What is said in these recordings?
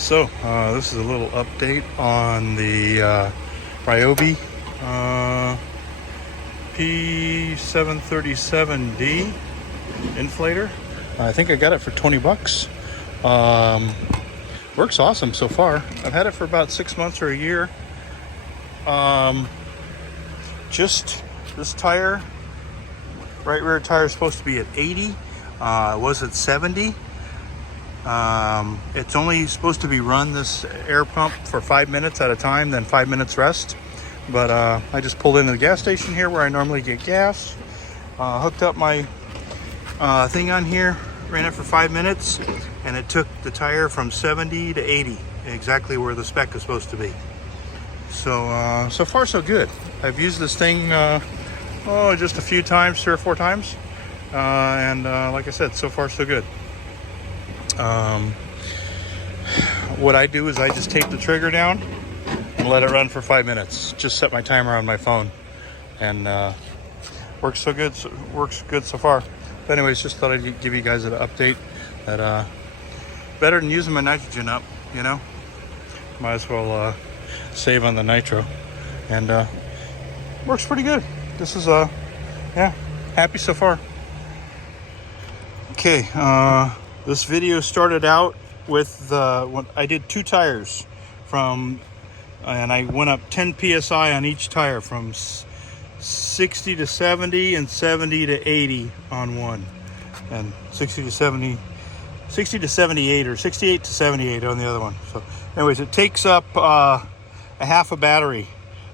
So this is a little update on the Ryobi P737D inflator. I think I got it for 20 bucks. Works awesome so far. I've had it for about 6 months or a year. Just this tire, right rear tire, is supposed to be at 80. It was at 70. It's only supposed to be run, this air pump, for 5 minutes at a time, then 5 minutes rest. But I just pulled into the gas station here where I normally get gas, hooked up my thing on here, ran it for 5 minutes, and it took the tire from 70 to 80, exactly where the spec is supposed to be. So so far so good. I've used this thing just a few times, 3 or 4 times, and like I said, so far so good. What I do is I just tape the trigger down and let it run for 5 minutes. Just set my timer on my phone, and works good so far. But anyways, just thought I'd give you guys an update that better than using my nitrogen up, you know. Might as well save on the nitro, and works pretty good. This is yeah, happy so far. Okay, this video started out with I did 2 tires and I went up 10 psi on each tire, from 60 to 70 and 70 to 80 on one, and 60 to 78 or 68 to 78 on the other one. So anyways, it takes up a half a battery.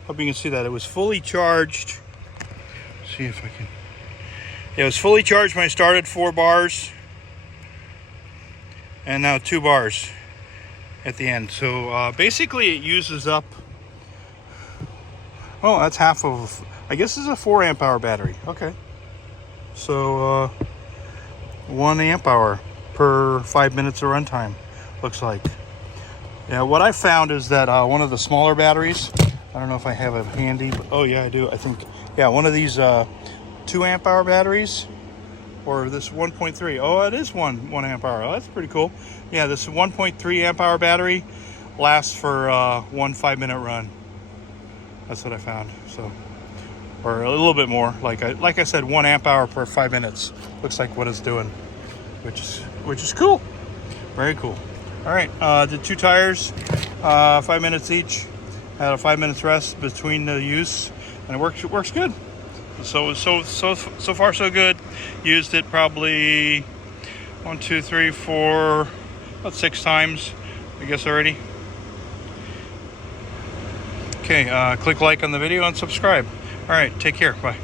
Hope you can see that. It was fully charged. Let's see if I can. Yeah, it was fully charged when I started, 4 bars, and now 2 bars at the end. So basically it uses up, oh, that's half of, I guess this is a 4 amp hour battery. Okay, so 1 amp hour per 5 minutes of runtime, looks like. Yeah, what I found is that one of the smaller batteries, I don't know if I have it handy, but oh yeah, I do, I think. Yeah, one of these 2 amp hour batteries, or this 1.3. Oh, it is 1 amp hour. Oh, that's pretty cool. Yeah, this 1.3 amp hour battery lasts for 1 5-minute run. That's what I found. So, or a little bit more. Like I said, 1 amp hour per 5 minutes. Looks like what it's doing, which is cool. Very cool. All right, did 2 tires, 5 minutes each. Had a 5 minutes rest between the use, and it works good. So far so good. Used it probably 1, 2, 3, 4, about 6 times, I guess, already. Okay, click like on the video and subscribe. All right, take care. Bye.